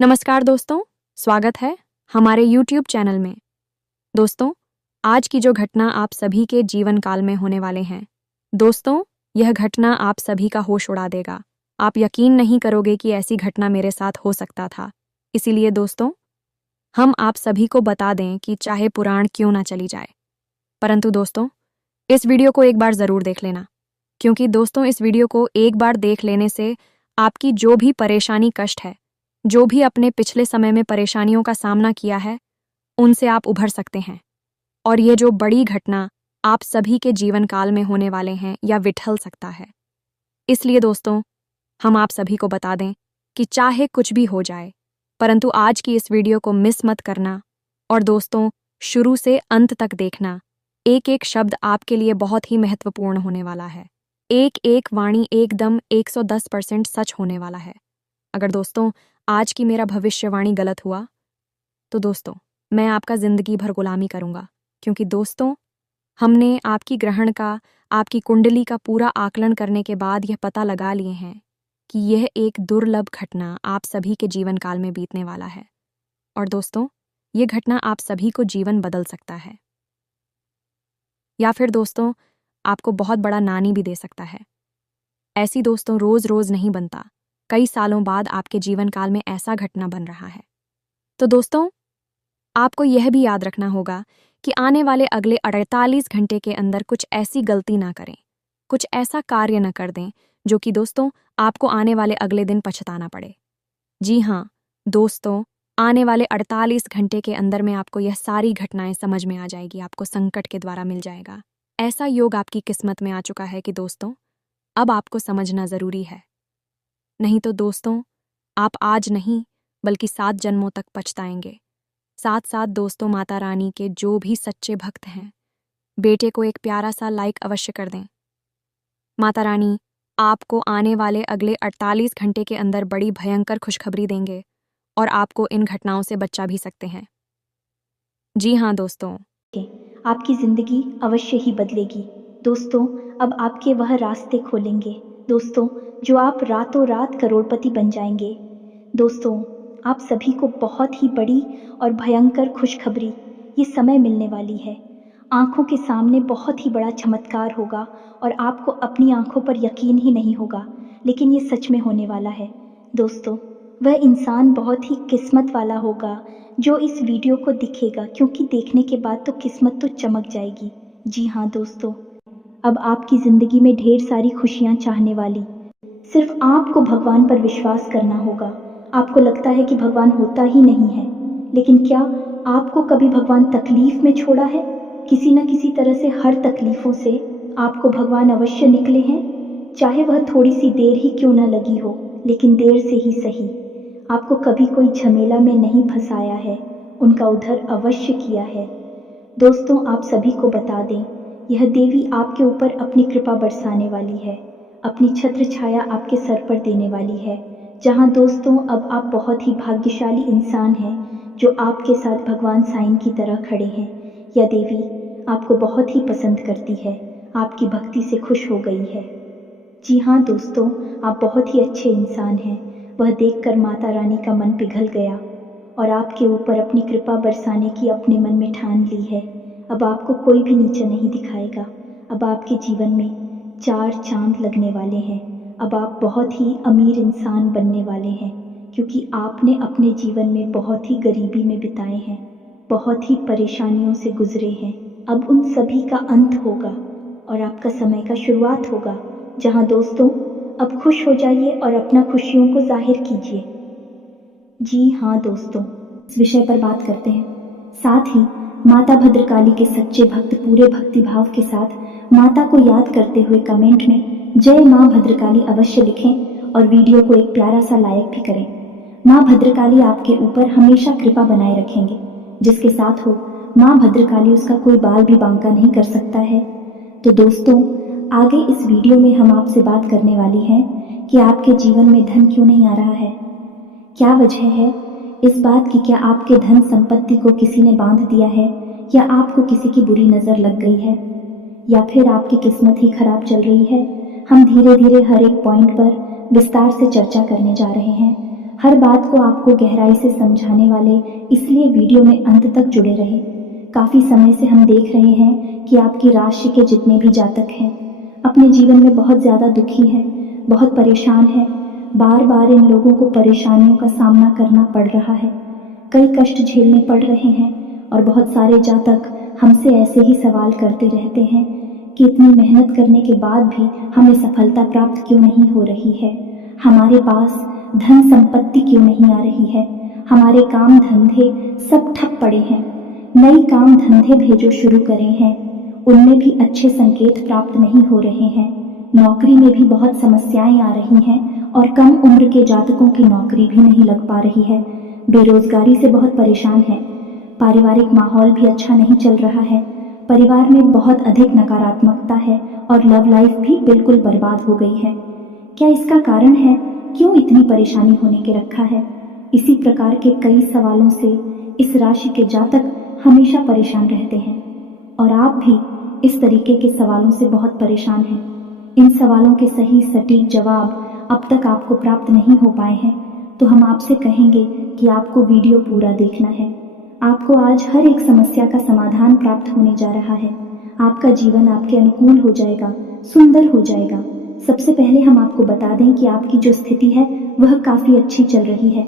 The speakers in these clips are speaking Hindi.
नमस्कार दोस्तों, स्वागत है हमारे YouTube चैनल में। दोस्तों, आज की जो घटना आप सभी के जीवन काल में होने वाले हैं। दोस्तों, यह घटना आप सभी का होश उड़ा देगा। आप यकीन नहीं करोगे कि ऐसी घटना मेरे साथ हो सकता था। इसीलिए दोस्तों, हम आप सभी को बता दें कि चाहे पुराण क्यों ना चली जाए, परंतु दोस्तों, इस वीडियो को एक बार ज़रूर देख लेना, क्योंकि दोस्तों इस वीडियो को एक बार देख लेने से आपकी जो भी परेशानी कष्ट है, जो भी अपने पिछले समय में परेशानियों का सामना किया है, उनसे आप उभर सकते हैं। और ये जो बड़ी घटना आप सभी के जीवन काल में होने वाले हैं या विठल सकता है। इसलिए दोस्तों, हम आप सभी को बता दें कि चाहे कुछ भी हो जाए, परंतु आज की इस वीडियो को मिस मत करना। और दोस्तों, शुरू से अंत तक देखना। एक एक शब्द आपके लिए बहुत ही महत्वपूर्ण होने वाला है। एक एक वाणी एकदम 110% सच होने वाला है। अगर दोस्तों आज की मेरा भविष्यवाणी गलत हुआ तो दोस्तों मैं आपका जिंदगी भर गुलामी करूंगा, क्योंकि दोस्तों हमने आपकी ग्रहण का, आपकी कुंडली का पूरा आकलन करने के बाद यह पता लगा लिए हैं कि यह एक दुर्लभ घटना आप सभी के जीवन काल में बीतने वाला है। और दोस्तों, यह घटना आप सभी को जीवन बदल सकता है, या फिर दोस्तों आपको बहुत बड़ा नानी भी दे सकता है। ऐसी दोस्तों रोज रोज नहीं बनता, कई सालों बाद आपके जीवन काल में ऐसा घटना बन रहा है। तो दोस्तों, आपको यह भी याद रखना होगा कि आने वाले अगले 48 घंटे के अंदर कुछ ऐसी गलती ना करें, कुछ ऐसा कार्य न कर दें जो कि दोस्तों आपको आने वाले अगले दिन पछताना पड़े। जी हाँ दोस्तों, आने वाले 48 घंटे के अंदर में आपको यह सारी घटनाएं समझ में आ जाएगी, आपको संकट के द्वारा मिल जाएगा। ऐसा योग आपकी किस्मत में आ चुका है कि दोस्तों अब आपको समझना जरूरी है, नहीं तो दोस्तों आप आज नहीं बल्कि 7 जन्मों तक पछताएंगे। साथ साथ दोस्तों, माता रानी के जो भी सच्चे भक्त हैं, बेटे को एक प्यारा सा लाइक अवश्य कर दें। माता रानी आपको आने वाले अगले 48 घंटे के अंदर बड़ी भयंकर खुशखबरी देंगे और आपको इन घटनाओं से बचा भी सकते हैं। जी हाँ दोस्तों, आपकी ज़िंदगी अवश्य ही बदलेगी। दोस्तों अब आपके वह रास्ते खोलेंगे दोस्तों जो आप रातों रात करोड़पति बन जाएंगे। दोस्तों आप सभी को बहुत ही बड़ी और भयंकर खुशखबरी ये समय मिलने वाली है। आंखों के सामने बहुत ही बड़ा चमत्कार होगा और आपको अपनी आंखों पर यकीन ही नहीं होगा, लेकिन ये सच में होने वाला है। दोस्तों वह इंसान बहुत ही किस्मत वाला होगा जो इस वीडियो को दिखेगा, क्योंकि देखने के बाद तो किस्मत तो चमक जाएगी। जी हाँ दोस्तों, अब आपकी ज़िंदगी में ढेर सारी खुशियाँ चाहने वाली। सिर्फ आपको भगवान पर विश्वास करना होगा। आपको लगता है कि भगवान होता ही नहीं है, लेकिन क्या आपको कभी भगवान तकलीफ में छोड़ा है? किसी न किसी तरह से हर तकलीफ़ों से आपको भगवान अवश्य निकले हैं, चाहे वह थोड़ी सी देर ही क्यों न लगी हो, लेकिन देर से ही सही। आपको कभी कोई झमेला में नहीं फंसाया है, उनका उद्धार अवश्य किया है। दोस्तों आप सभी को बता दें, यह देवी आपके ऊपर अपनी कृपा बरसाने वाली है, अपनी छत्र छाया आपके सर पर देने वाली है। जहां दोस्तों अब आप बहुत ही भाग्यशाली इंसान हैं जो आपके साथ भगवान साईं की तरह खड़े हैं। यह देवी आपको बहुत ही पसंद करती है, आपकी भक्ति से खुश हो गई है। जी हाँ दोस्तों, आप बहुत ही अच्छे इंसान हैं। वह देखकर माता रानी का मन पिघल गया और आपके ऊपर अपनी कृपा बरसाने की अपने मन में ठान ली है। अब आपको कोई भी नीचा नहीं दिखाएगा। अब आपके जीवन में 4 चांद लगने वाले हैं। अब आप बहुत ही अमीर इंसान बनने वाले हैं, क्योंकि आपने अपने जीवन में बहुत ही गरीबी में बिताए हैं, बहुत ही परेशानियों से गुजरे हैं। अब उन सभी का अंत होगा और आपका समय का शुरुआत होगा, जहां दोस्तों अब खुश हो जाइए और अपना खुशियों को जाहिर कीजिए। जी हाँ दोस्तों, इस विषय पर बात करते हैं। साथ ही माता भद्रकाली के सच्चे भक्त पूरे भक्तिभाव के साथ माता को याद करते हुए कमेंट में जय माँ भद्रकाली अवश्य लिखें और वीडियो को एक प्यारा सा लाइक भी करें। माँ भद्रकाली आपके ऊपर हमेशा कृपा बनाए रखेंगे। जिसके साथ हो माँ भद्रकाली, उसका कोई बाल भी बांका नहीं कर सकता है। तो दोस्तों आगे इस वीडियो में हम आपसे बात करने वाली हैं कि आपके जीवन में धन क्यों नहीं आ रहा है। क्या वजह है इस बात की? क्या आपके धन संपत्ति को किसी ने बांध दिया है, या आपको किसी की बुरी नज़र लग गई है, या फिर आपकी किस्मत ही खराब चल रही है? हम धीरे धीरे हर एक पॉइंट पर विस्तार से चर्चा करने जा रहे हैं। हर बात को आपको गहराई से समझाने वाले, इसलिए वीडियो में अंत तक जुड़े रहे। काफ़ी समय से हम देख रहे हैं कि आपकी राशि के जितने भी जातक हैं अपने जीवन में बहुत ज़्यादा दुखी हैं, बहुत परेशान हैं। बार बार इन लोगों को परेशानियों का सामना करना पड़ रहा है, कई कष्ट झेलने पड़ रहे हैं। और बहुत सारे जातक हमसे ऐसे ही सवाल करते रहते हैं कि इतनी मेहनत करने के बाद भी हमें सफलता प्राप्त क्यों नहीं हो रही है, हमारे पास धन संपत्ति क्यों नहीं आ रही है, हमारे काम धंधे सब ठप पड़े हैं, नई काम धंधे भेजो शुरू करें हैं, उनमें भी अच्छे संकेत प्राप्त नहीं हो रहे हैं, नौकरी में भी बहुत समस्याएं आ रही हैं और कम उम्र के जातकों की नौकरी भी नहीं लग पा रही है, बेरोजगारी से बहुत परेशान हैं, पारिवारिक माहौल भी अच्छा नहीं चल रहा है, परिवार में बहुत अधिक नकारात्मकता है और लव लाइफ भी बिल्कुल बर्बाद हो गई है। क्या इसका कारण है, क्यों इतनी परेशानी होने के रखा है? इसी प्रकार के कई सवालों से इस राशि के जातक हमेशा परेशान रहते हैं और आप भी इस तरीके के सवालों से बहुत परेशान हैं। इन सवालों के सही सटीक जवाब अब तक आपको प्राप्त नहीं हो पाए हैं, तो हम आपसे कहेंगे कि आपको वीडियो पूरा देखना है। आपको आज हर एक समस्या का समाधान प्राप्त होने जा रहा है। आपका जीवन आपके अनुकूल हो जाएगा, सुंदर हो जाएगा। सबसे पहले हम आपको बता दें कि आपकी जो स्थिति है वह काफ़ी अच्छी चल रही है,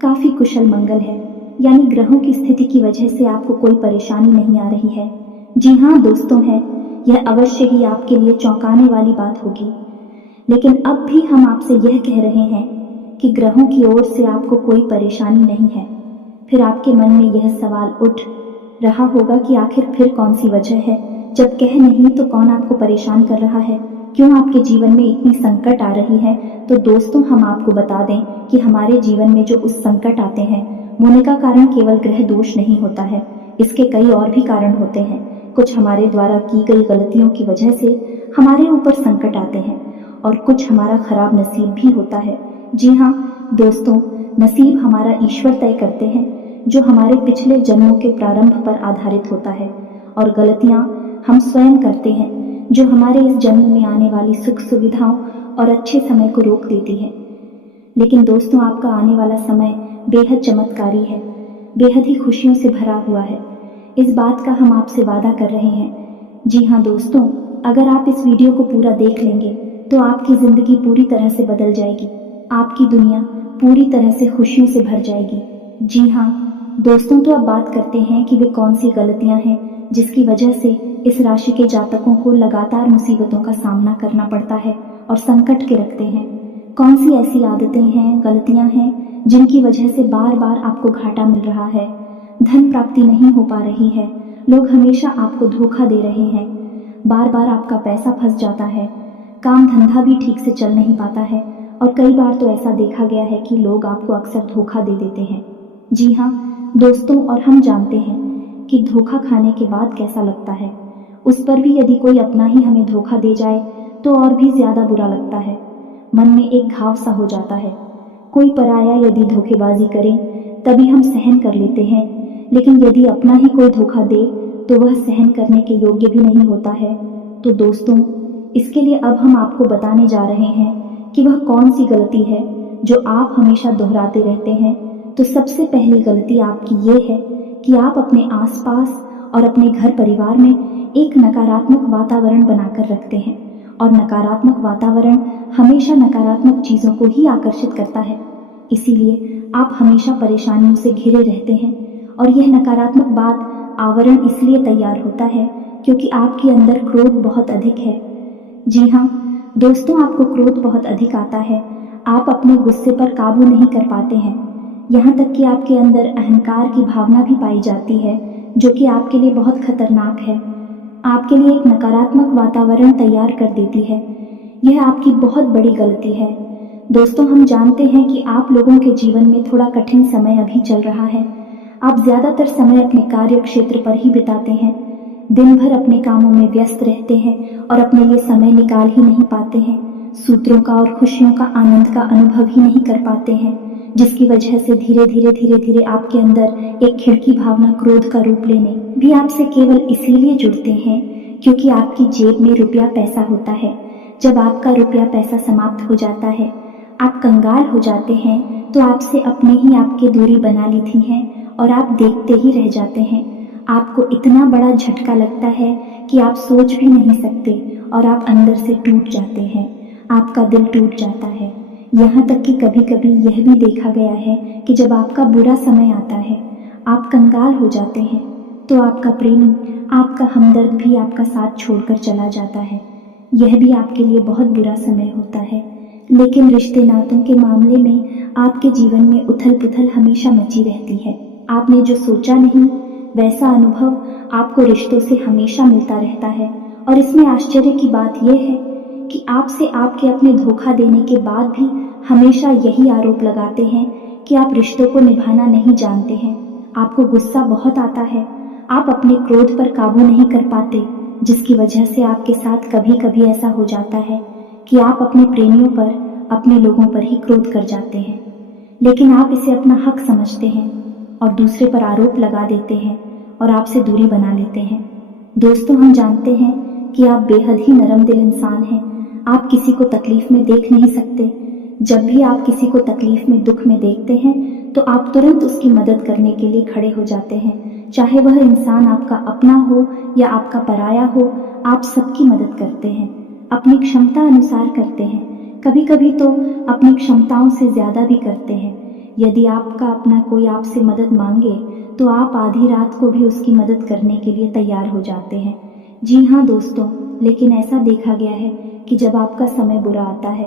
काफ़ी कुशल मंगल है, यानी ग्रहों की स्थिति की वजह से आपको कोई परेशानी नहीं आ रही है। जी हाँ दोस्तों, है यह अवश्य ही आपके लिए चौंकाने वाली बात होगी, लेकिन अब भी हम आपसे यह कह रहे हैं कि ग्रहों की ओर से आपको कोई परेशानी नहीं है। फिर आपके मन में यह सवाल उठ रहा होगा कि आखिर फिर कौन सी वजह है, जब कह नहीं तो कौन आपको परेशान कर रहा है, क्यों आपके जीवन में इतनी संकट आ रही है? तो दोस्तों, हम आपको बता दें कि हमारे जीवन में जो उस संकट आते हैं होने का कारण केवल ग्रह दोष नहीं होता है, इसके कई और भी कारण होते हैं। कुछ हमारे द्वारा की गई गलतियों की वजह से हमारे ऊपर संकट आते हैं और कुछ हमारा खराब नसीब भी होता है। जी हाँ दोस्तों, नसीब हमारा ईश्वर तय करते हैं, जो हमारे पिछले जन्मों के प्रारंभ पर आधारित होता है, और गलतियाँ हम स्वयं करते हैं जो हमारे इस जन्म में आने वाली सुख सुविधाओं और अच्छे समय को रोक देती है। लेकिन दोस्तों, आपका आने वाला समय बेहद चमत्कारी है, बेहद ही खुशियों से भरा हुआ है। इस बात का हम आपसे वादा कर रहे हैं। जी हाँ दोस्तों, अगर आप इस वीडियो को पूरा देख लेंगे तो आपकी ज़िंदगी पूरी तरह से बदल जाएगी, आपकी दुनिया पूरी तरह से खुशियों से भर जाएगी। जी हाँ दोस्तों, तो अब बात करते हैं कि वे कौन सी गलतियां हैं जिसकी वजह से इस राशि के जातकों को लगातार मुसीबतों का सामना करना पड़ता है और संकट के रखते हैं। कौन सी ऐसी आदतें हैं, गलतियां हैं जिनकी वजह से बार बार आपको घाटा मिल रहा है, धन प्राप्ति नहीं हो पा रही है, लोग हमेशा आपको धोखा दे रहे हैं, बार बार आपका पैसा फंस जाता है, काम धंधा भी ठीक से चल नहीं पाता है और कई बार तो ऐसा देखा गया है कि लोग आपको अक्सर धोखा दे देते हैं। जी हाँ दोस्तों, और हम जानते हैं कि धोखा खाने के बाद कैसा लगता है, उस पर भी यदि कोई अपना ही हमें धोखा दे जाए तो और भी ज़्यादा बुरा लगता है, मन में एक घाव सा हो जाता है। कोई पराया यदि धोखेबाजी करे तभी हम सहन कर लेते हैं, लेकिन यदि अपना ही कोई धोखा दे तो वह सहन करने के योग्य भी नहीं होता है। तो दोस्तों, इसके लिए अब हम आपको बताने जा रहे हैं कि वह कौन सी गलती है जो आप हमेशा दोहराते रहते हैं। तो सबसे पहली गलती आपकी ये है कि आप अपने आसपास और अपने घर परिवार में एक नकारात्मक वातावरण बनाकर रखते हैं, और नकारात्मक वातावरण हमेशा नकारात्मक चीज़ों को ही आकर्षित करता है। इसीलिए आप हमेशा परेशानियों से घिरे रहते हैं, और यह नकारात्मक बात आवरण इसलिए तैयार होता है क्योंकि आपके अंदर क्रोध बहुत अधिक है। जी हाँ दोस्तों, आपको क्रोध बहुत अधिक आता है, आप अपने गुस्से पर काबू नहीं कर पाते हैं, यहाँ तक कि आपके अंदर अहंकार की भावना भी पाई जाती है, जो कि आपके लिए बहुत खतरनाक है, आपके लिए एक नकारात्मक वातावरण तैयार कर देती है। यह आपकी बहुत बड़ी गलती है। दोस्तों, हम जानते हैं कि आप लोगों के जीवन में थोड़ा कठिन समय अभी चल रहा है। आप ज़्यादातर समय अपने कार्य क्षेत्र पर ही बिताते हैं, दिन भर अपने कामों में व्यस्त रहते हैं और अपने लिए समय निकाल ही नहीं पाते हैं, सूत्रों का और खुशियों का आनंद का अनुभव ही नहीं कर पाते हैं, जिसकी वजह से धीरे धीरे आपके अंदर एक खिड़की भावना क्रोध का रूप लेने भी आपसे केवल इसीलिए जुड़ते हैं क्योंकि आपकी जेब में रुपया पैसा होता है। जब आपका रुपया पैसा समाप्त हो जाता है, आप कंगाल हो जाते हैं, तो आपसे अपने ही आपके दूरी बना ली थी हैं और आप देखते ही रह जाते हैं। आपको इतना बड़ा झटका लगता है कि आप सोच भी नहीं सकते और आप अंदर से टूट जाते हैं। आपका दिल टूट जाता है। यहाँ तक कि कभी कभी यह भी देखा गया है कि जब आपका बुरा समय आता है, आप कंगाल हो जाते हैं, तो आपका प्रेमी, आपका हमदर्द भी आपका साथ छोड़कर चला जाता है। यह भी आपके लिए बहुत बुरा समय होता है। लेकिन रिश्ते नातों के मामले में आपके जीवन में उथल पुथल हमेशा मची रहती है। आपने जो सोचा नहीं वैसा अनुभव आपको रिश्तों से हमेशा मिलता रहता है। और इसमें आश्चर्य की बात यह है कि आपसे आपके अपने धोखा देने के बाद भी हमेशा यही आरोप लगाते हैं कि आप रिश्तों को निभाना नहीं जानते हैं। आपको गुस्सा बहुत आता है। आप अपने क्रोध पर काबू नहीं कर पाते, जिसकी वजह से आपके साथ कभी कभी ऐसा हो जाता है कि आप अपने प्रेमियों पर, अपने लोगों पर ही क्रोध कर जाते हैं। लेकिन आप इसे अपना हक समझते हैं और दूसरे पर आरोप लगा देते हैं और आपसे दूरी बना लेते हैं। दोस्तों, हम जानते हैं कि आप बेहद ही नरम दिल इंसान हैं। आप किसी को तकलीफ में देख नहीं सकते। जब भी आप किसी को तकलीफ में, दुख में देखते हैं तो आप तुरंत उसकी मदद करने के लिए खड़े हो जाते हैं। चाहे वह इंसान आपका अपना हो या आपका पराया हो, आप सबकी मदद करते हैं, अपनी क्षमता अनुसार करते हैं। कभी कभी तो अपनी क्षमताओं से ज़्यादा भी करते हैं। यदि आपका अपना कोई आपसे मदद मांगे तो आप आधी रात को भी उसकी मदद करने के लिए तैयार हो जाते हैं। जी हाँ दोस्तों, लेकिन ऐसा देखा गया है कि जब आपका समय बुरा आता है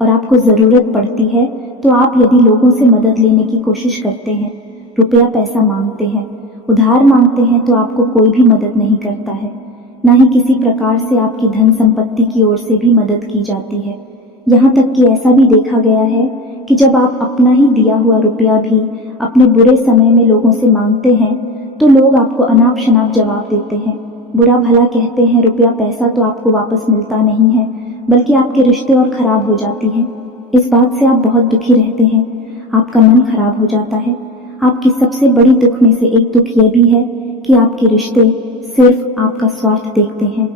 और आपको ज़रूरत पड़ती है तो आप यदि लोगों से मदद लेने की कोशिश करते हैं, रुपया पैसा मांगते हैं, उधार मांगते हैं, तो आपको कोई भी मदद नहीं करता है। ना ही किसी प्रकार से आपकी धन संपत्ति की ओर से भी मदद की जाती है। यहाँ तक कि ऐसा भी देखा गया है कि जब आप अपना ही दिया हुआ रुपया भी अपने बुरे समय में लोगों से मांगते हैं तो लोग आपको अनाप शनाप जवाब देते हैं, बुरा भला कहते हैं। रुपया पैसा तो आपको वापस मिलता नहीं है, बल्कि आपके रिश्ते और ख़राब हो जाती हैं। इस बात से आप बहुत दुखी रहते हैं, आपका मन खराब हो जाता है। आपकी सबसे बड़ी दुख में से एक दुख यह भी है कि आपके रिश्ते सिर्फ आपका स्वार्थ देखते हैं,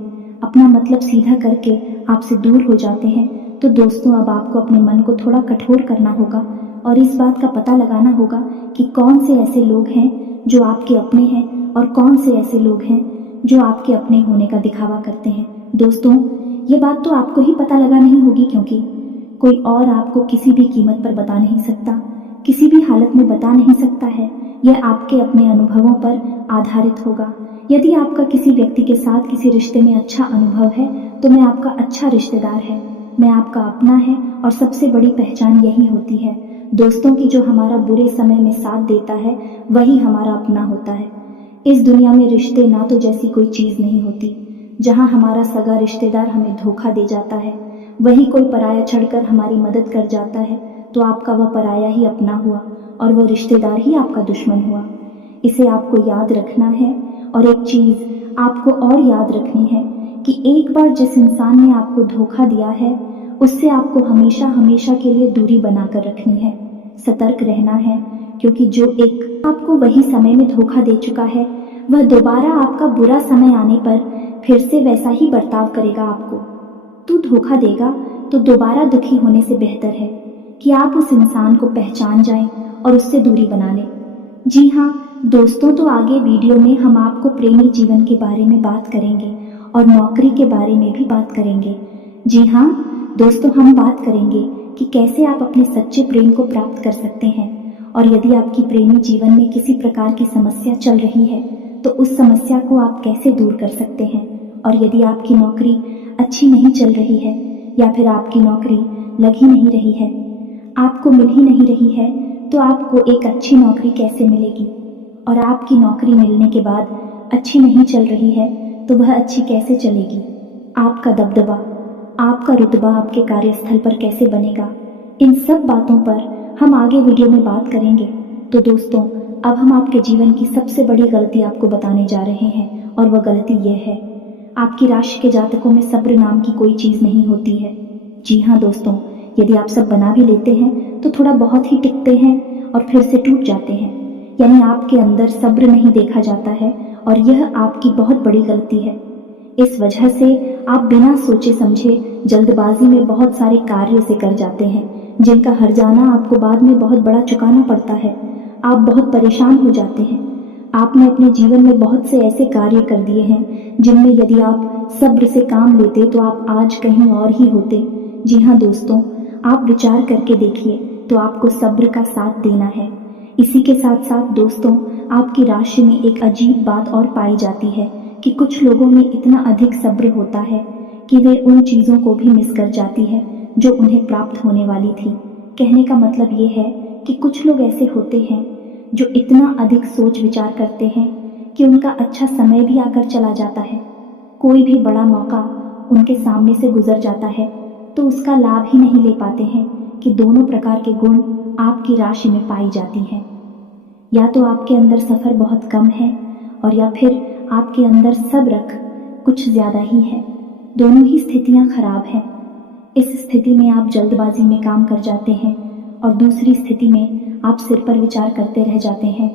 अपना मतलब सीधा करके आपसे दूर हो जाते हैं। तो दोस्तों, अब आपको अपने मन को थोड़ा कठोर करना होगा और इस बात का पता लगाना होगा कि कौन से ऐसे लोग हैं जो आपके अपने हैं और कौन से ऐसे लोग हैं जो आपके अपने होने का दिखावा करते हैं। दोस्तों, ये बात तो आपको ही पता लगा नहीं होगी, क्योंकि कोई और आपको किसी भी कीमत पर बता नहीं सकता, किसी भी हालत में बता नहीं सकता है। यह आपके अपने अनुभवों पर आधारित होगा। यदि आपका किसी व्यक्ति के साथ किसी रिश्ते में अच्छा अनुभव है तो मैं आपका अच्छा रिश्तेदार है, मैं आपका अपना है। और सबसे बड़ी पहचान यही होती है दोस्तों की, जो हमारा बुरे समय में साथ देता है वही हमारा अपना होता है। इस दुनिया में रिश्ते ना तो जैसी कोई चीज़ नहीं होती। जहाँ हमारा सगा रिश्तेदार हमें धोखा दे जाता है, वही कोई पराया चढ़कर हमारी मदद कर जाता है, तो आपका वह पराया ही अपना हुआ और वह रिश्तेदार ही आपका दुश्मन हुआ। इसे आपको याद रखना है। और एक चीज़ आपको और याद रखनी है कि एक बार जिस इंसान ने आपको धोखा दिया है उससे आपको हमेशा हमेशा के लिए दूरी बनाकर रखनी है, सतर्क रहना है, क्योंकि जो एक आपको वही समय में धोखा दे चुका है वह दोबारा आपका बुरा समय आने पर फिर से वैसा ही बर्ताव करेगा आपको। तू धोखा देगा तो दोबारा दुखी होने से बेहतर है कि आप उस इंसान को पहचान जाएं और उससे दूरी बना लें। जी हाँ दोस्तों, तो आगे वीडियो में हम आपको प्रेमी जीवन के बारे में बात करेंगे और नौकरी के बारे में भी बात करेंगे। जी हाँ दोस्तों, हम बात करेंगे कि कैसे आप अपने सच्चे प्रेम को प्राप्त कर सकते हैं, और यदि आपकी प्रेमी जीवन में किसी प्रकार की समस्या चल रही है तो उस समस्या को आप कैसे दूर कर सकते हैं। और यदि आपकी नौकरी अच्छी नहीं चल रही है या फिर आपकी नौकरी लग ही नहीं रही है, आपको मिल ही नहीं रही है, तो आपको एक अच्छी नौकरी कैसे मिलेगी। और आपकी नौकरी मिलने के बाद अच्छी नहीं चल रही है तो वह अच्छी कैसे चलेगी। आपका दबदबा, आपका रुतबा आपके कार्यस्थल पर कैसे बनेगा। इन सब बातों पर हम आगे वीडियो में बात करेंगे। तो दोस्तों, अब हम आपके जीवन की सबसे बड़ी गलती आपको बताने जा रहे हैं, और वह गलती यह है, आपकी राशि के जातकों में सब्र नाम की कोई चीज़ नहीं होती है। जी हाँ दोस्तों, यदि आप सब बना भी लेते हैं तो थोड़ा बहुत ही टिकते हैं और फिर से टूट जाते हैं, यानी आपके अंदर सब्र नहीं देखा जाता है, और यह आपकी बहुत बड़ी गलती है। इस वजह से आप बिना सोचे समझे जल्दबाजी में बहुत सारे कार्य से कर जाते हैं, जिनका हर्जाना आपको बाद में बहुत बड़ा चुकाना पड़ता है। आप बहुत परेशान हो जाते हैं। आपने अपने जीवन में बहुत से ऐसे कार्य कर दिए हैं जिनमें यदि आप सब्र से काम लेते तो आप आज कहीं और ही होते। जी हाँ दोस्तों, आप विचार करके देखिए तो आपको सब्र का साथ देना है। इसी के साथ साथ दोस्तों, आपकी राशि में एक अजीब बात और पाई जाती है कि कुछ लोगों में इतना अधिक सब्र होता है कि वे उन चीज़ों को भी मिस कर जाती है जो उन्हें प्राप्त होने वाली थी। कहने का मतलब ये है कि कुछ लोग ऐसे होते हैं जो इतना अधिक सोच विचार करते हैं कि उनका अच्छा समय भी आकर चला जाता है। कोई भी बड़ा मौका उनके सामने से गुजर जाता है तो उसका लाभ ही नहीं ले पाते हैं कि दोनों प्रकार के गुण आपकी राशि में पाई जाती हैं। या तो आपके अंदर सफ़र बहुत कम है और या फिर आपके अंदर सब्र कुछ ज़्यादा ही है। दोनों ही स्थितियाँ खराब हैं। इस स्थिति में आप जल्दबाजी में काम कर जाते हैं और दूसरी स्थिति में आप सिर पर विचार करते रह जाते हैं,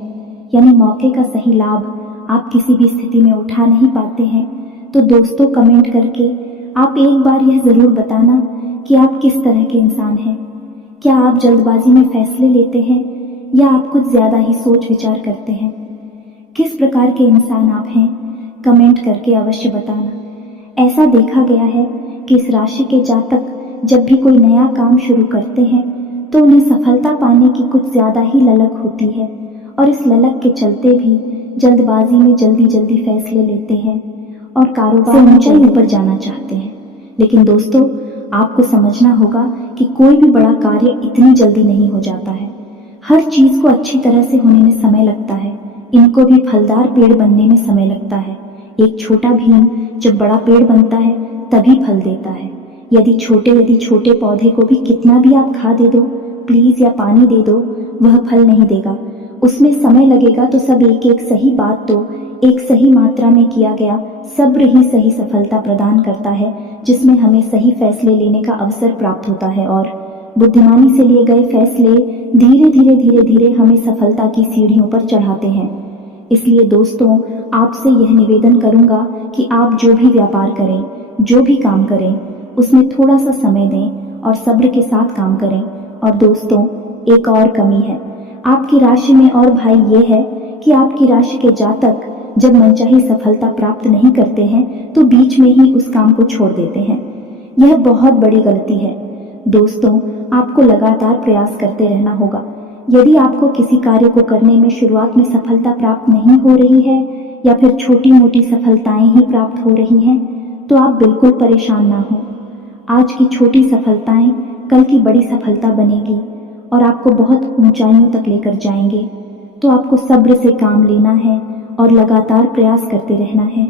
यानी मौके का सही लाभ आप किसी भी स्थिति में उठा नहीं पाते हैं। तो दोस्तों, कमेंट करके आप एक बार यह ज़रूर बताना कि आप किस तरह के इंसान हैं। क्या आप जल्दबाजी में फैसले लेते हैं या आप कुछ ज़्यादा ही सोच विचार करते हैं? किस प्रकार के इंसान आप हैं, कमेंट करके अवश्य बताना। ऐसा देखा गया है कि इस राशि के जातक जब भी कोई नया काम शुरू करते हैं तो उन्हें सफलता पाने की कुछ ज़्यादा ही ललक होती है और इस ललक के चलते भी जल्दबाजी में जल्दी जल्दी फैसले लेते हैं और कारोबार से ऊंचाई ऊपर जाना चाहते हैं। लेकिन दोस्तों, आपको समझना होगा कि कोई भी बड़ा कार्य इतनी जल्दी नहीं हो जाता है। हर चीज़ को अच्छी तरह से होने में समय लगता है। इनको भी फलदार पेड़ बनने में समय लगता है। एक छोटा भीम जब बड़ा पेड़ बनता है तभी फल देता है। यदि छोटे पौधे को भी कितना भी आप खाद दे दो प्लीज़ या पानी दे दो, वह फल नहीं देगा। उसमें समय लगेगा। तो सब एक एक सही बात तो एक सही मात्रा में किया गया सब्र ही सही सफलता प्रदान करता है, जिसमें हमें सही फैसले लेने का अवसर प्राप्त होता है और बुद्धिमानी से लिए गए फैसले धीरे धीरे हमें सफलता की सीढ़ियों पर चढ़ाते हैं। इसलिए दोस्तों, आपसे यह निवेदन करूंगा कि आप जो भी व्यापार करें, जो भी काम करें, उसमें थोड़ा सा समय दें और सब्र के साथ काम करें। और दोस्तों, एक और कमी है आपकी राशि में और भाई ये है कि आपकी राशि के जातक जब मनचाही सफलता प्राप्त नहीं करते हैं तो बीच में ही उस काम को छोड़ देते हैं। यह बहुत बड़ी गलती है। दोस्तों, आपको लगातार प्रयास करते रहना होगा। यदि आपको किसी कार्य को करने में शुरुआत में सफलता प्राप्त नहीं हो रही है या फिर छोटी मोटी सफलताएं ही प्राप्त हो रही हैं, तो आप बिल्कुल परेशान ना हो। आज की छोटी सफलताएं कल की बड़ी सफलता बनेगी और आपको बहुत ऊंचाइयों तक लेकर जाएंगे। तो आपको सब्र से काम लेना है और लगातार प्रयास करते रहना है।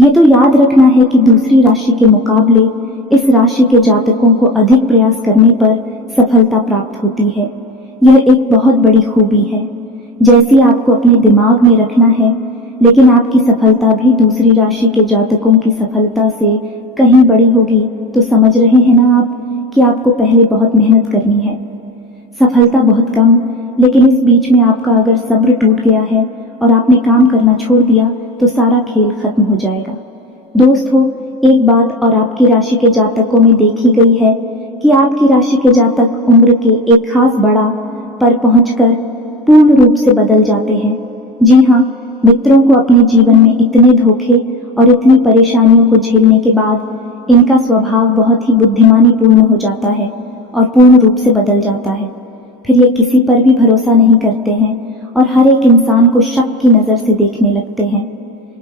ये तो याद रखना है कि दूसरी राशि के मुकाबले इस राशि के जातकों को अधिक प्रयास करने पर सफलता प्राप्त होती है। यह एक बहुत बड़ी खूबी है। जैसी आपको अपने दिमाग में रखना है, लेकिन आपकी सफलता भी दूसरी राशि के जातकों की सफलता से कहीं बड़ी होगी। तो समझ रहे हैं ना आप कि आपको पहले बहुत मेहनत करनी है। सफलता बहुत कम, लेकिन इस बीच में आपका अगर सब्र टूट गया है और आपने काम करना छोड़ दिया तो सारा खेल खत्म हो जाएगा। दोस्त हो, एक बात और आपकी राशि के जातकों में देखी गई है कि आपकी राशि के जातक उम्र के एक खास बड़ा पर पहुंचकर पूर्ण रूप से बदल जाते हैं। जी हाँ, मित्रों को अपने जीवन में इतने धोखे और इतनी परेशानियों को झेलने के बाद इनका स्वभाव बहुत ही बुद्धिमानीपूर्ण हो जाता है और पूर्ण रूप से बदल जाता है। फिर ये किसी पर भी भरोसा नहीं करते हैं और हर एक इंसान को शक की नज़र से देखने लगते हैं।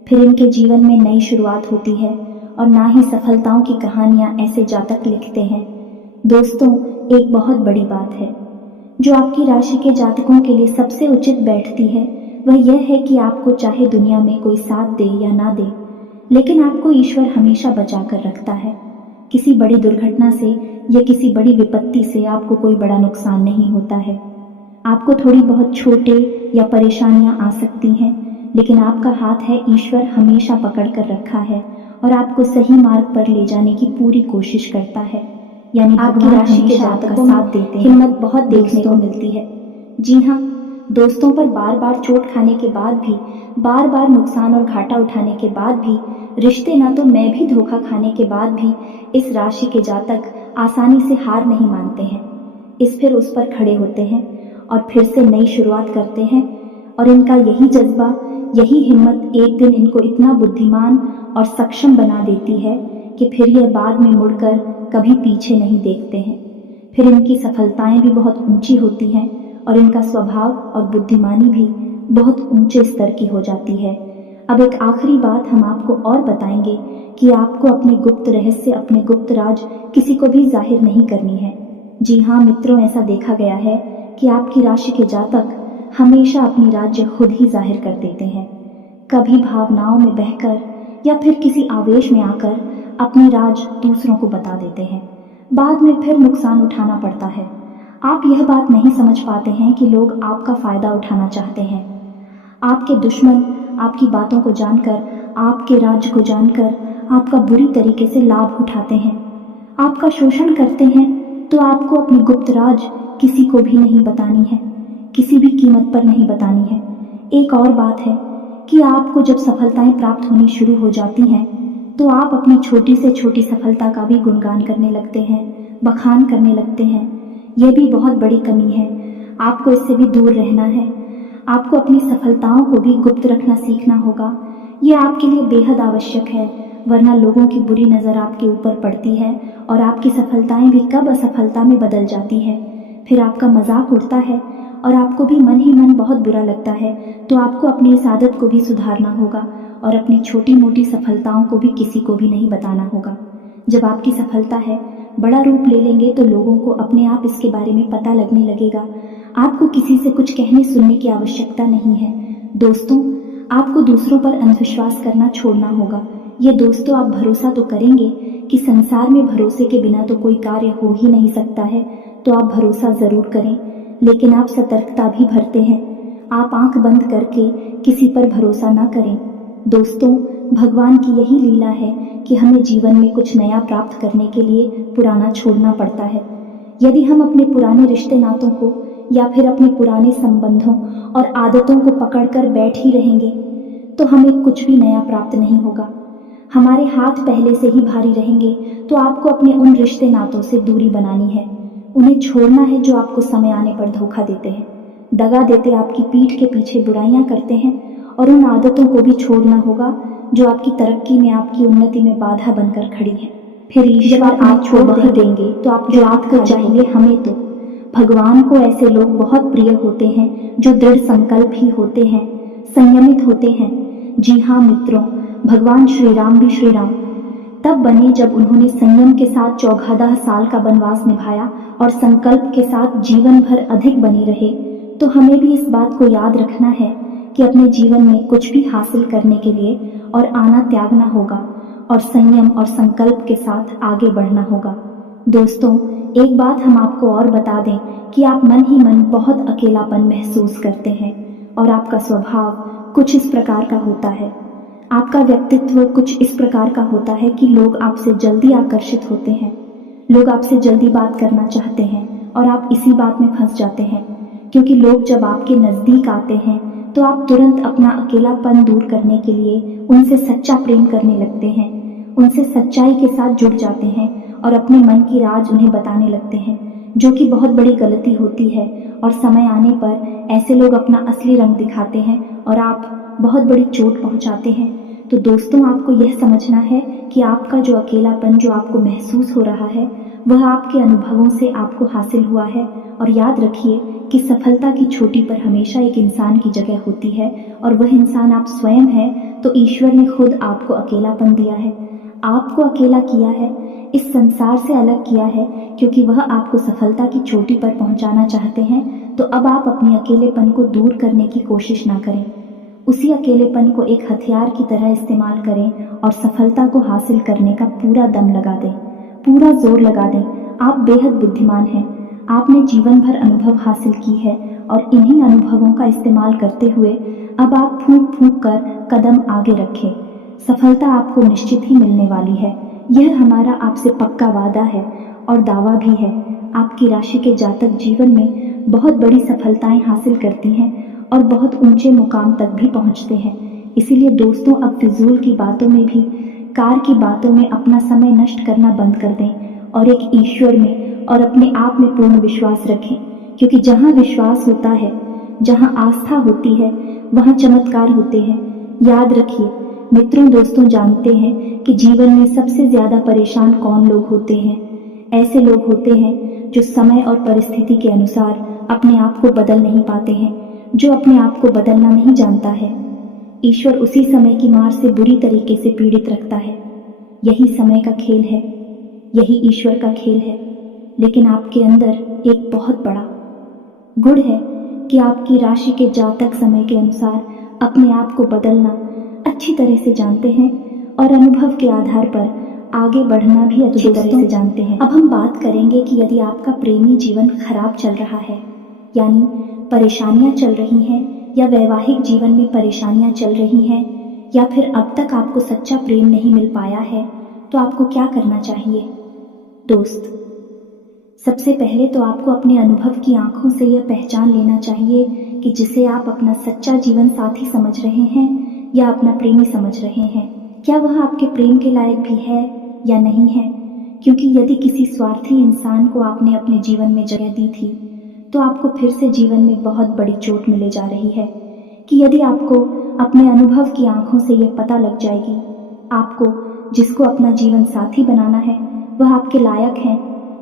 फिर इनके जीवन में नई शुरुआत होती है और ना ही सफलताओं की कहानियाँ ऐसे जातक लिखते हैं। दोस्तों, एक बहुत बड़ी बात है जो आपकी राशि के जातकों के लिए सबसे उचित बैठती है, वह यह है कि आपको चाहे दुनिया में कोई साथ दे या ना दे, लेकिन आपको ईश्वर हमेशा बचा कर रखता है। किसी बड़ी दुर्घटना से या किसी बड़ी विपत्ति से आपको कोई बड़ा नुकसान नहीं होता है। आपको थोड़ी बहुत छोटे या परेशानियां आ सकती हैं, लेकिन आपका हाथ है ईश्वर हमेशा पकड़ कर रखा है और आपको सही मार्ग पर ले जाने की पूरी कोशिश करता है। यानी आपकी राशि के जातक साथ देते हैं। हिम्मत बहुत देखने को मिलती है। जी हाँ, दोस्तों पर बार बार चोट खाने के बाद भी, बार बार नुकसान और घाटा उठाने के बाद भी, रिश्ते नातों में भी धोखा खाने के बाद भी इस राशि के जातक आसानी से हार नहीं मानते हैं। इस फिर उस पर खड़े होते हैं और फिर से नई शुरुआत करते हैं। और इनका यही जज्बा, यही हिम्मत एक दिन इनको इतना बुद्धिमान और सक्षम बना देती है कि फिर यह बाद में मुड़कर कभी पीछे नहीं देखते हैं। फिर इनकी सफलताएं भी बहुत ऊंची होती हैं और इनका स्वभाव और बुद्धिमानी भी बहुत ऊंचे स्तर की हो जाती है। अब एक आखिरी बात हम आपको और बताएंगे कि आपको अपने गुप्त रहस्य, अपने गुप्त राज किसी को भी जाहिर नहीं करनी है। जी हाँ मित्रों, ऐसा देखा गया है कि आपकी राशि के जातक हमेशा अपनी राज्य खुद ही जाहिर कर देते हैं। कभी भावनाओं में बहकर या फिर किसी आवेश में आकर अपनी राज दूसरों को बता देते हैं। बाद में फिर नुकसान उठाना पड़ता है। आप यह बात नहीं समझ पाते हैं कि लोग आपका फायदा उठाना चाहते हैं। आपके दुश्मन आपकी बातों को जानकर, आपके राज्य को जानकर आपका बुरी तरीके से लाभ उठाते हैं, आपका शोषण करते हैं। तो आपको अपनी गुप्त राज किसी को भी नहीं बतानी है, किसी भी कीमत पर नहीं बतानी है। एक और बात है कि आपको जब सफलताएं प्राप्त होनी शुरू हो जाती हैं तो आप अपनी छोटी से छोटी सफलता का भी गुणगान करने लगते हैं, बखान करने लगते हैं। यह भी बहुत बड़ी कमी है। आपको इससे भी दूर रहना है। आपको अपनी सफलताओं को भी गुप्त रखना सीखना होगा। यह आपके लिए बेहद आवश्यक है, वरना लोगों की बुरी नज़र आपके ऊपर पड़ती है और आपकी सफलताएं भी कब असफलता में बदल जाती है। फिर आपका मजाक उड़ता है और आपको भी मन ही मन बहुत बुरा लगता है। तो आपको अपनी इस आदत को भी सुधारना होगा और अपनी छोटी मोटी सफलताओं को भी किसी को भी नहीं बताना होगा। जब आपकी सफलता है बड़ा रूप ले लेंगे तो लोगों को अपने आप इसके बारे में पता लगने लगेगा। आपको किसी से कुछ कहने सुनने की आवश्यकता नहीं है। दोस्तों, आपको दूसरों पर अंधविश्वास करना छोड़ना होगा। ये दोस्तों, आप भरोसा तो करेंगे कि संसार में भरोसे के बिना तो कोई कार्य हो ही नहीं सकता है, तो आप भरोसा ज़रूर करें, लेकिन आप सतर्कता भी बरतें हैं। आप आंख बंद करके किसी पर भरोसा ना करें। दोस्तों, भगवान की यही लीला है कि हमें जीवन में कुछ नया प्राप्त करने के लिए पुराना छोड़ना पड़ता है। यदि हम अपने पुराने रिश्ते नातों को या फिर अपने पुराने संबंधों और आदतों को पकड़कर बैठ ही रहेंगे तो हमें कुछ भी नया प्राप्त नहीं होगा। हमारे हाथ पहले से ही भारी रहेंगे। तो आपको अपने उन रिश्ते नातों से दूरी बनानी है, उन्हें छोड़ना है जो आपको समय आने पर धोखा देते हैं, दगा देते, आपकी पीठ के पीछे बुराइयां करते हैं। और उन आदतों को भी छोड़ना होगा जो आपकी तरक्की में, आपकी उन्नति में बाधा बनकर खड़ी है। फिर ईश्वर आपको वह देंगे तो आप जो आपको चाहिए। हमें तो भगवान को ऐसे लोग बहुत प्रिय होते हैं जो दृढ़ संकल्प ही होते हैं, संयमित होते हैं। जी हाँ मित्रों, भगवान श्री राम भी श्री राम तब बने जब उन्होंने संयम के साथ 14 साल का वनवास निभाया और संकल्प के साथ जीवन भर अधिक बने रहे। तो हमें भी इस बात को याद रखना है कि अपने जीवन में कुछ भी हासिल करने के लिए और आना त्यागना होगा और संयम और संकल्प के साथ आगे बढ़ना होगा। दोस्तों, एक बात हम आपको और बता दें कि आप मन ही मन बहुत अकेलापन महसूस करते हैं और आपका स्वभाव कुछ इस प्रकार का होता है, आपका व्यक्तित्व कुछ इस प्रकार का होता है कि लोग आपसे जल्दी आकर्षित होते हैं, लोग आपसे जल्दी बात करना चाहते हैं और आप इसी बात में फंस जाते हैं। क्योंकि लोग जब आपके नज़दीक आते हैं तो आप तुरंत अपना अकेलापन दूर करने के लिए उनसे सच्चा प्रेम करने लगते हैं, उनसे सच्चाई के साथ जुड़ जाते हैं और अपने मन की राज उन्हें बताने लगते हैं, जो कि बहुत बड़ी गलती होती है। और समय आने पर ऐसे लोग अपना असली रंग दिखाते हैं और आप बहुत बड़ी चोट पहुंचाते हैं। तो दोस्तों, आपको यह समझना है कि आपका जो अकेलापन जो आपको महसूस हो रहा है वह आपके अनुभवों से आपको हासिल हुआ है। और याद रखिए कि सफलता की चोटी पर हमेशा एक इंसान की जगह होती है और वह इंसान आप स्वयं हैं। तो ईश्वर ने खुद आपको अकेलापन दिया है, आपको अकेला किया है, इस संसार से अलग किया है, क्योंकि वह आपको सफलता की चोटी पर पहुंचाना चाहते हैं। तो अब आप अपने अकेलेपन को दूर करने की कोशिश ना करें, उसी अकेलेपन को एक हथियार की तरह इस्तेमाल करें और सफलता को हासिल करने का पूरा दम लगा दें, पूरा जोर लगा दें। आप बेहद बुद्धिमान हैं, आपने जीवन भर अनुभव हासिल की है और इन्हीं अनुभवों का इस्तेमाल करते हुए अब आप फूंक फूंक कर कदम आगे रखें। सफलता आपको निश्चित ही मिलने वाली है, यह हमारा आपसे पक्का वादा है और दावा भी है। आपकी राशि के जातक जीवन में बहुत बड़ी सफलताएं हासिल करती हैं और बहुत ऊंचे मुकाम तक भी पहुंचते हैं। इसीलिए दोस्तों, अब फिजूल की बातों में भी, कार की बातों में अपना समय नष्ट करना बंद कर दें और एक ईश्वर में और अपने आप में पूर्ण विश्वास रखें, क्योंकि जहाँ विश्वास होता है, जहाँ आस्था होती है, वहाँ चमत्कार होते हैं। याद रखिए मित्रों, दोस्तों, जानते हैं कि जीवन में सबसे ज्यादा परेशान कौन लोग होते हैं? ऐसे लोग होते हैं जो समय और परिस्थिति के अनुसार अपने आप को बदल नहीं पाते हैं, जो अपने आप को बदलना नहीं जानता है। ईश्वर उसी समय की मार से बुरी तरीके से पीड़ित रखता है। यही समय का खेल है, यही ईश्वर का खेल है। लेकिन आपके अंदर एक बहुत बड़ा गुण है कि आपकी राशि के जातक समय के अनुसार अपने आप को बदलना अच्छी तरह से जानते हैं और अनुभव के आधार पर आगे बढ़ना भी अच्छी तरह से जानते हैं। अब हम बात करेंगे कि यदि आपका प्रेमी जीवन खराब चल रहा है, यानी परेशानियां चल रही हैं, या वैवाहिक जीवन में परेशानियां चल रही हैं, या फिर अब तक आपको सच्चा प्रेम नहीं मिल पाया है, तो आपको क्या करना चाहिए? दोस्त, सबसे पहले तो आपको अपने अनुभव की आंखों से यह पहचान लेना चाहिए कि जिसे आप अपना सच्चा जीवन साथी समझ रहे हैं या अपना प्रेमी समझ रहे हैं, क्या वह आपके प्रेम के लायक भी है या नहीं है। क्योंकि यदि किसी स्वार्थी इंसान को आपने अपने जीवन में जगह दी थी, तो आपको फिर से जीवन में बहुत बड़ी चोट मिले जा रही है कि यदि आपको अपने अनुभव की आंखों से यह पता लग जाएगी आपको जिसको अपना जीवन साथी बनाना है वह आपके लायक है,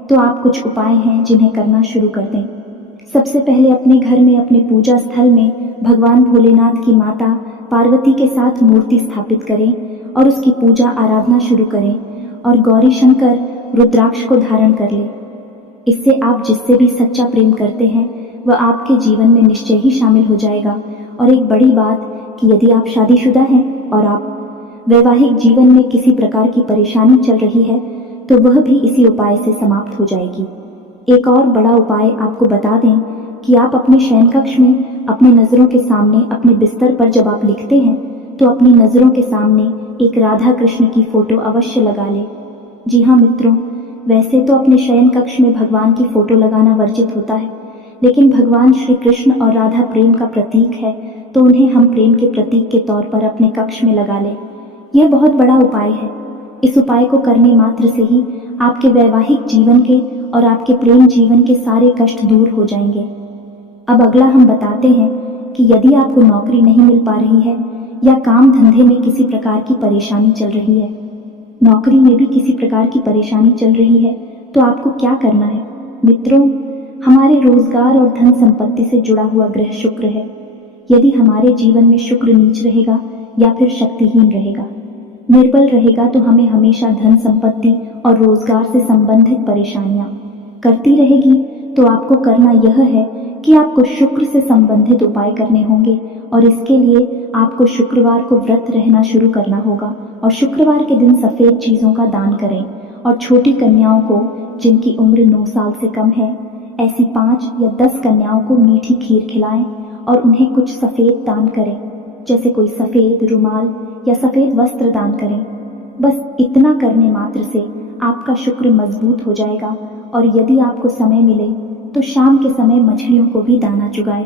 तो आप कुछ उपाय हैं जिन्हें करना शुरू कर दें। सबसे पहले अपने घर में, अपने पूजा स्थल में भगवान भोलेनाथ की माता पार्वती के साथ मूर्ति स्थापित करें और उसकी पूजा आराधना शुरू करें और गौरी शंकर रुद्राक्ष को धारण कर लें। इससे आप जिससे भी सच्चा प्रेम करते हैं वह आपके जीवन में निश्चय ही शामिल हो जाएगा। और एक बड़ी बात कि यदि आप शादीशुदा हैं और आप वैवाहिक जीवन में किसी प्रकार की परेशानी चल रही है, तो वह भी इसी उपाय से समाप्त हो जाएगी। एक और बड़ा उपाय आपको बता दें कि आप अपने शयन कक्ष में अपनी नज़रों के सामने, अपने बिस्तर पर जब आप लिखते हैं, तो अपनी नज़रों के सामने एक राधा कृष्ण की फोटो अवश्य लगा लें। जी हाँ मित्रों, वैसे तो अपने शयन कक्ष में भगवान की फोटो लगाना वर्जित होता है, लेकिन भगवान श्री कृष्ण और राधा प्रेम का प्रतीक है, तो उन्हें हम प्रेम के प्रतीक के तौर पर अपने कक्ष में लगा लें। यह बहुत बड़ा उपाय है। इस उपाय को करने मात्र से ही आपके वैवाहिक जीवन के और आपके प्रेम जीवन के सारे कष्ट दूर हो जाएंगे। अब अगला हम बताते हैं कि यदि आपको नौकरी नहीं मिल पा रही है या काम धंधे में किसी प्रकार की परेशानी चल रही है, नौकरी में भी किसी प्रकार की परेशानी चल रही है, तो आपको क्या करना है? मित्रों, हमारे रोजगार और धन संपत्ति से जुड़ा हुआ ग्रह शुक्र है। यदि हमारे जीवन में शुक्र नीच रहेगा या फिर शक्तिहीन रहेगा, निर्बल रहेगा, तो हमें हमेशा धन संपत्ति और रोजगार से संबंधित परेशानियां करती रहेगी। तो आपको करना यह है कि आपको शुक्र से संबंधित उपाय करने होंगे और इसके लिए आपको शुक्रवार को व्रत रहना शुरू करना होगा और शुक्रवार के दिन सफ़ेद चीज़ों का दान करें और छोटी कन्याओं को जिनकी उम्र 9 साल से कम है, ऐसी 5 या 10 कन्याओं को मीठी खीर खिलाएं और उन्हें कुछ सफ़ेद दान करें, जैसे कोई सफ़ेद रुमाल या सफ़ेद वस्त्र दान करें। बस इतना करने मात्र से आपका शुक्र मजबूत हो जाएगा। और यदि आपको समय मिले तो शाम के समय मछलियों को भी दाना चुगाए।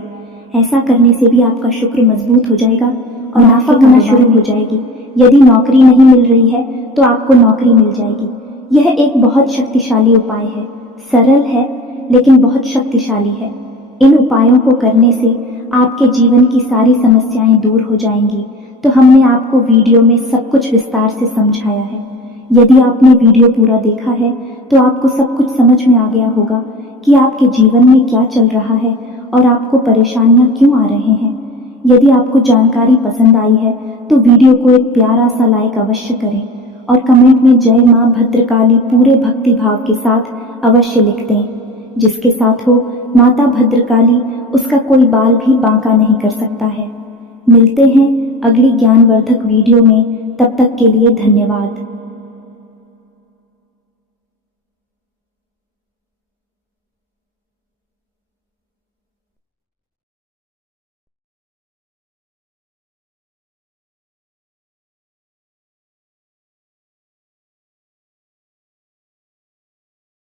ऐसा करने से भी आपका शुक्र मजबूत हो जाएगा और नाफा करना शुरू हो जाएगी। यदि नौकरी नहीं मिल रही है तो आपको नौकरी मिल जाएगी। यह एक बहुत शक्तिशाली उपाय है, सरल है लेकिन बहुत शक्तिशाली है। इन उपायों को करने से आपके जीवन की सारी समस्याएं दूर हो जाएंगी। तो हमने आपको वीडियो में सब कुछ विस्तार से समझाया है। यदि आपने वीडियो पूरा देखा है तो आपको सब कुछ समझ में आ गया होगा कि आपके जीवन में क्या चल रहा है और आपको परेशानियां क्यों आ रहे हैं। यदि आपको जानकारी पसंद आई है तो वीडियो को एक प्यारा सा लाइक अवश्य करें और कमेंट में जय मां भद्रकाली पूरे भक्ति भाव के साथ अवश्य लिख दें। जिसके साथ हो माता भद्रकाली, उसका कोई बाल भी बांका नहीं कर सकता है। मिलते हैं अगली ज्ञानवर्धक वीडियो में, तब तक के लिए धन्यवाद।